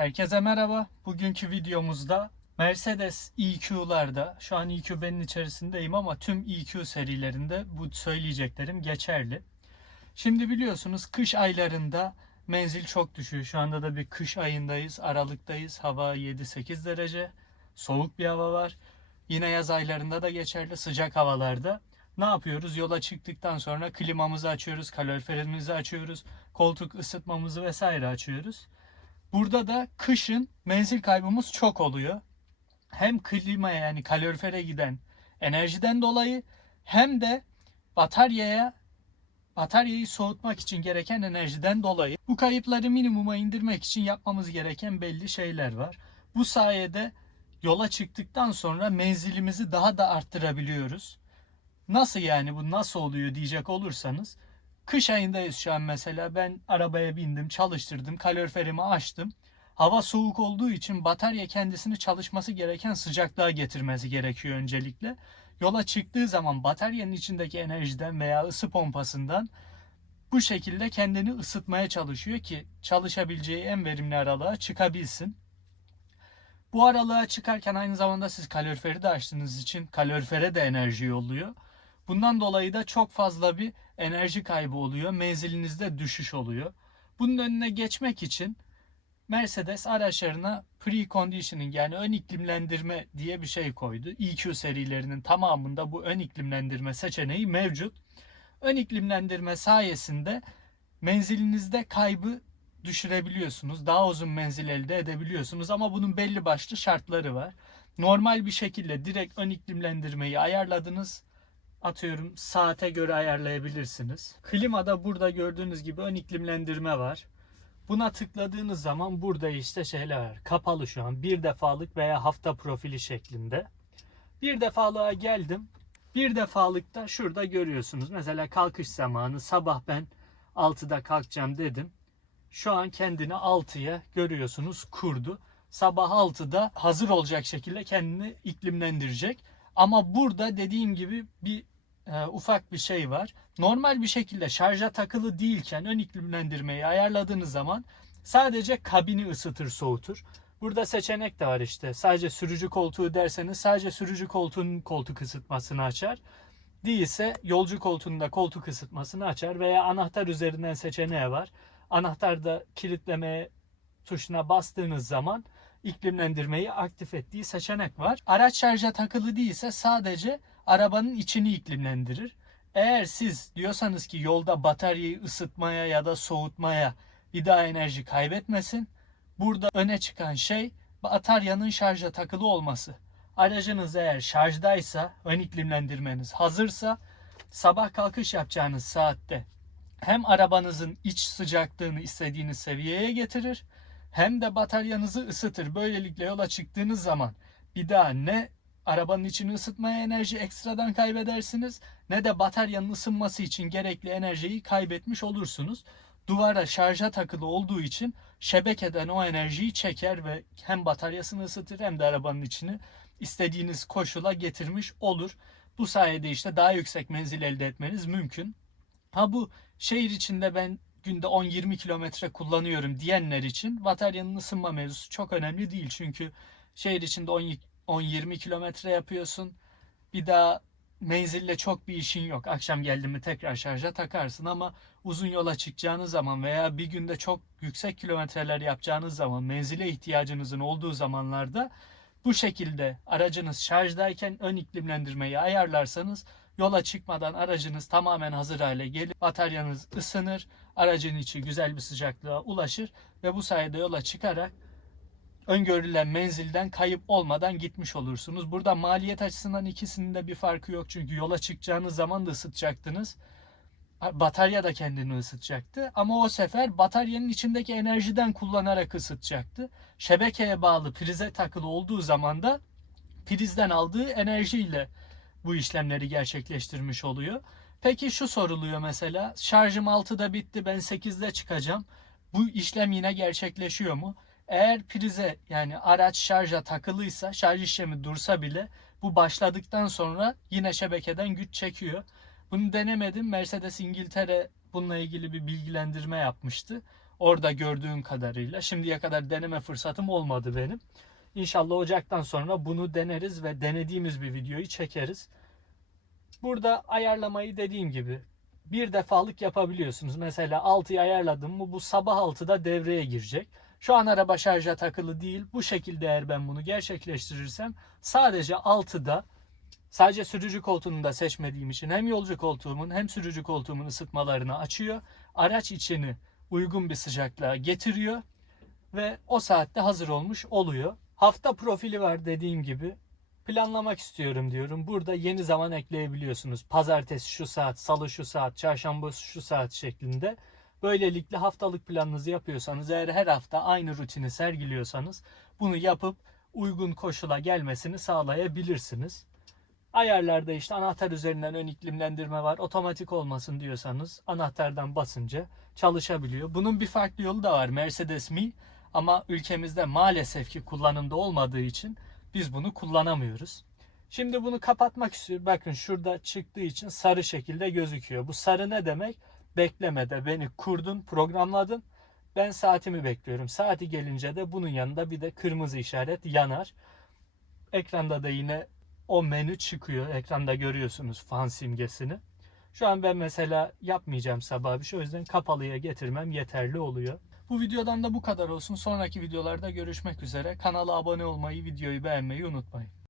Herkese merhaba. Bugünkü videomuzda Mercedes EQ'larda, şu an EQ benim içerisindeyim ama tüm EQ serilerinde bu söyleyeceklerim geçerli. Şimdi biliyorsunuz kış aylarında menzil çok düşüyor. Şu anda da bir kış ayındayız, aralıktayız. Hava 7-8 derece, soğuk bir hava var. Yine yaz aylarında da geçerli sıcak havalarda. Ne yapıyoruz? Yola çıktıktan sonra klimamızı açıyoruz, kaloriferimizi açıyoruz, koltuk ısıtmamızı vesaire açıyoruz. Burada da kışın menzil kaybımız çok oluyor. Hem klimaya yani kalorifere giden enerjiden dolayı hem de bataryaya bataryayı soğutmak için gereken enerjiden dolayı bu kayıpları minimuma indirmek için yapmamız gereken belli şeyler var. Bu sayede yola çıktıktan sonra menzilimizi daha da arttırabiliyoruz. Nasıl yani bu nasıl oluyor diyecek olursanız Kış ayındayız şu an mesela. Ben arabaya bindim, çalıştırdım, kaloriferimi açtım. Hava soğuk olduğu için batarya kendisini çalışması gereken sıcaklığa getirmesi gerekiyor öncelikle. Yola çıktığı zaman bataryanın içindeki enerjiden veya ısı pompasından bu şekilde kendini ısıtmaya çalışıyor ki çalışabileceği en verimli aralığa çıkabilsin. Bu aralığa çıkarken aynı zamanda siz kaloriferi de açtığınız için kalorifere de enerji yolluyor. Bundan dolayı da çok fazla bir enerji kaybı oluyor. Menzilinizde düşüş oluyor. Bunun önüne geçmek için Mercedes araçlarına pre-conditioning yani ön iklimlendirme diye bir şey koydu. EQ serilerinin tamamında bu ön iklimlendirme seçeneği mevcut. Ön iklimlendirme sayesinde menzilinizde kaybı düşürebiliyorsunuz. Daha uzun menzil elde edebiliyorsunuz ama bunun belli başlı şartları var. Normal bir şekilde direkt ön iklimlendirmeyi ayarladınız atıyorum saate göre ayarlayabilirsiniz. Klimada burada gördüğünüz gibi ön iklimlendirme var. Buna tıkladığınız zaman burada işte şeyler var. Kapalı şu an. Bir defalık veya hafta profili şeklinde. Bir defalığa geldim. Bir defalıkta şurada görüyorsunuz. Mesela kalkış zamanı sabah ben 6'da kalkacağım dedim. Şu an kendini 6'ya görüyorsunuz kurdu. Sabah 6'da hazır olacak şekilde kendini iklimlendirecek. Ama burada dediğim gibi bir e, ufak bir şey var. Normal bir şekilde şarja takılı değilken ön iklimlendirmeyi ayarladığınız zaman sadece kabini ısıtır soğutur. Burada seçenek de var işte. Sadece sürücü koltuğu derseniz sadece sürücü koltuğunun koltuk ısıtmasını açar. Değilse yolcu koltuğunda koltuk ısıtmasını açar veya anahtar üzerinden seçeneği var. Anahtarda kilitleme tuşuna bastığınız zaman iklimlendirmeyi aktif ettiği seçenek var. Araç şarja takılı değilse sadece arabanın içini iklimlendirir. Eğer siz diyorsanız ki yolda bataryayı ısıtmaya ya da soğutmaya bir daha enerji kaybetmesin. Burada öne çıkan şey bataryanın şarja takılı olması. Aracınız eğer şarjdaysa, ön iklimlendirmeniz hazırsa sabah kalkış yapacağınız saatte hem arabanızın iç sıcaklığını istediğiniz seviyeye getirir hem de bataryanızı ısıtır. Böylelikle yola çıktığınız zaman bir daha ne arabanın içini ısıtmaya enerji ekstradan kaybedersiniz ne de bataryanın ısınması için gerekli enerjiyi kaybetmiş olursunuz. Duvara şarja takılı olduğu için şebekeden o enerjiyi çeker ve hem bataryasını ısıtır hem de arabanın içini istediğiniz koşula getirmiş olur. Bu sayede işte daha yüksek menzil elde etmeniz mümkün. Ha bu şehir içinde ben günde 10-20 kilometre kullanıyorum diyenler için bataryanın ısınma mevzusu çok önemli değil. Çünkü şehir içinde 10-20 kilometre yapıyorsun. Bir daha menzille çok bir işin yok. Akşam geldi mi tekrar şarja takarsın ama uzun yola çıkacağınız zaman veya bir günde çok yüksek kilometreler yapacağınız zaman menzile ihtiyacınızın olduğu zamanlarda bu şekilde aracınız şarjdayken ön iklimlendirmeyi ayarlarsanız yola çıkmadan aracınız tamamen hazır hale gelir. Bataryanız ısınır, aracın içi güzel bir sıcaklığa ulaşır ve bu sayede yola çıkarak öngörülen menzilden kayıp olmadan gitmiş olursunuz. Burada maliyet açısından ikisinin bir farkı yok. Çünkü yola çıkacağınız zaman da ısıtacaktınız. Batarya da kendini ısıtacaktı. Ama o sefer bataryanın içindeki enerjiden kullanarak ısıtacaktı. Şebekeye bağlı prize takılı olduğu zaman da prizden aldığı enerjiyle bu işlemleri gerçekleştirmiş oluyor. Peki şu soruluyor mesela şarjım 6'da bitti ben 8'de çıkacağım. Bu işlem yine gerçekleşiyor mu? Eğer prize yani araç şarja takılıysa şarj işlemi dursa bile bu başladıktan sonra yine şebekeden güç çekiyor. Bunu denemedim. Mercedes İngiltere bununla ilgili bir bilgilendirme yapmıştı. Orada gördüğüm kadarıyla. Şimdiye kadar deneme fırsatım olmadı benim. İnşallah Ocak'tan sonra bunu deneriz ve denediğimiz bir videoyu çekeriz. Burada ayarlamayı dediğim gibi bir defalık yapabiliyorsunuz. Mesela 6'yı ayarladım mı bu sabah 6'da devreye girecek. Şu an araba şarja takılı değil. Bu şekilde eğer ben bunu gerçekleştirirsem sadece 6'da sadece sürücü koltuğunu da seçmediğim için hem yolcu koltuğumun hem sürücü koltuğumun ısıtmalarını açıyor. Araç içini uygun bir sıcaklığa getiriyor ve o saatte hazır olmuş oluyor. Hafta profili var dediğim gibi. Planlamak istiyorum diyorum. Burada yeni zaman ekleyebiliyorsunuz. Pazartesi şu saat, salı şu saat, çarşamba şu saat şeklinde. Böylelikle haftalık planınızı yapıyorsanız eğer her hafta aynı rutini sergiliyorsanız bunu yapıp uygun koşula gelmesini sağlayabilirsiniz. Ayarlarda işte anahtar üzerinden ön iklimlendirme var. Otomatik olmasın diyorsanız anahtardan basınca çalışabiliyor. Bunun bir farklı yolu da var. Mercedes Me ama ülkemizde maalesef ki kullanımda olmadığı için biz bunu kullanamıyoruz. Şimdi bunu kapatmak istiyorum. Bakın şurada çıktığı için sarı şekilde gözüküyor. Bu sarı ne demek? Beklemede beni kurdun, programladın. Ben saatimi bekliyorum. Saati gelince de bunun yanında bir de kırmızı işaret yanar. Ekranda da yine o menü çıkıyor. Ekranda görüyorsunuz fan simgesini. Şu an ben mesela yapmayacağım sabah bir şey. O yüzden kapalıya getirmem yeterli oluyor. Bu videodan da bu kadar olsun. Sonraki videolarda görüşmek üzere. Kanala abone olmayı, videoyu beğenmeyi unutmayın.